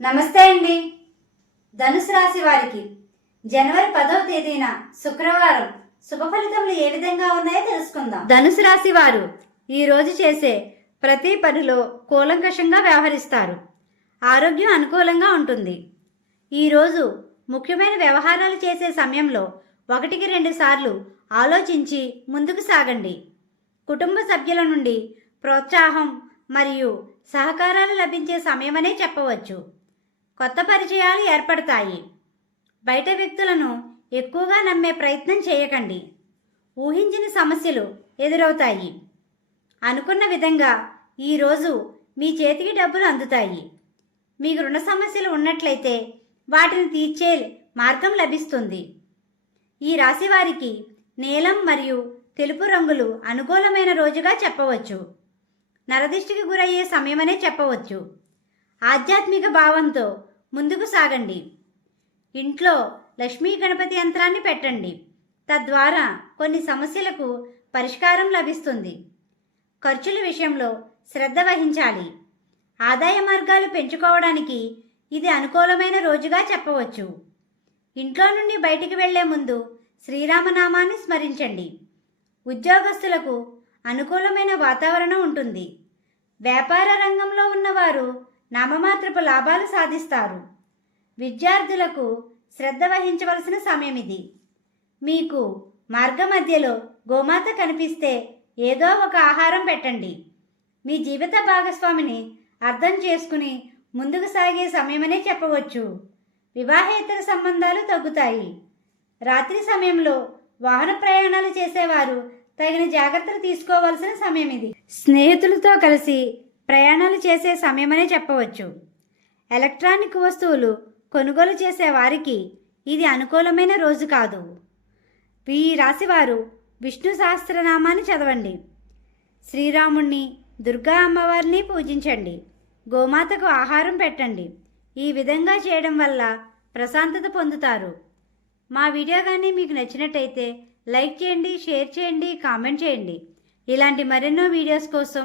నమస్తే అండి. ధనుసు రాశి వారికి జనవరి పదవ తేదీన శుక్రవారం శుభ ఫలితములు ఏ విధంగా ఉన్నాయో తెలుసుకుందాం. ధనుసు రాశి వారు ఈరోజు చేసే ప్రతి పనిలో కూలంకషంగా వ్యవహరిస్తారు. ఆరోగ్యం అనుకూలంగా ఉంటుంది. ఈరోజు ముఖ్యమైన వ్యవహారాలు చేసే సమయంలో ఒకటికి రెండు సార్లు ఆలోచించి ముందుకు సాగండి. కుటుంబ సభ్యుల నుండి ప్రోత్సాహం మరియు సహకారాలు లభించే సమయమనే చెప్పవచ్చు. కొత్త పరిచయాలు ఏర్పడతాయి. బయట వ్యక్తులను ఎక్కువగా నమ్మే ప్రయత్నం చేయకండి. ఊహించిన సమస్యలు ఎదురవుతాయి. అనుకున్న విధంగా ఈరోజు మీ చేతికి డబ్బులు అందుతాయి. మీకు రుణ సమస్యలు ఉన్నట్లయితే వాటిని తీర్చే మార్గం లభిస్తుంది. ఈ రాశి వారికి నీలం మరియు తెలుపు రంగులు అనుకూలమైన రోజుగా చెప్పవచ్చు. నరదిష్టికి గురయ్యే సమయమనే చెప్పవచ్చు. ఆధ్యాత్మిక భావంతో ముందుకు సాగండి. ఇంట్లో లక్ష్మీ గణపతి యంత్రాన్ని పెట్టండి. తద్వారా కొన్ని సమస్యలకు పరిష్కారం లభిస్తుంది. ఖర్చుల విషయంలో శ్రద్ధ వహించాలి. ఆదాయ మార్గాలు పెంచుకోవడానికి ఇది అనుకూలమైన రోజుగా చెప్పవచ్చు. ఇంట్లో నుండి బయటికి వెళ్ళే ముందు శ్రీరామనామాన్ని స్మరించండి. ఉద్యోగస్తులకు అనుకూలమైన వాతావరణం ఉంటుంది. వ్యాపార రంగంలో ఉన్నవారు నామమాత్రపు లాభాలు సాధిస్తారు. విద్యార్థులకు శ్రద్ధ వహించవలసిన సమయం ఇది మీకు మార్గ మధ్యలో గోమాత కనిపిస్తే ఏదో ఒక ఆహారం పెట్టండి. మీ జీవిత భాగస్వామిని అర్థం చేసుకుని ముందుకు సాగే సమయమనే చెప్పవచ్చు. వివాహేతర సంబంధాలు తగ్గుతాయి. రాత్రి సమయంలో వాహన ప్రయాణాలు చేసేవారు తగిన జాగ్రత్తలు తీసుకోవాల్సిన సమయం ఇది స్నేహితులతో కలిసి ప్రయాణాలు చేసే సమయమనే చెప్పవచ్చు. ఎలక్ట్రానిక్ వస్తువులు కొనుగోలు చేసే వారికి ఇది అనుకూలమైన రోజు కాదు. ఈ రాశివారు విష్ణు సహస్రనామాన్ని చదవండి. శ్రీరాముణ్ణి దుర్గా అమ్మవారిని పూజించండి. గోమాతకు ఆహారం పెట్టండి. ఈ విధంగా చేయడం వల్ల ప్రశాంతత పొందుతారు. మా వీడియో కానీ మీకు నచ్చినట్టయితే లైక్ చేయండి షేర్ చేయండి కామెంట్ చేయండి. ఇలాంటి మరెన్నో వీడియోస్ కోసం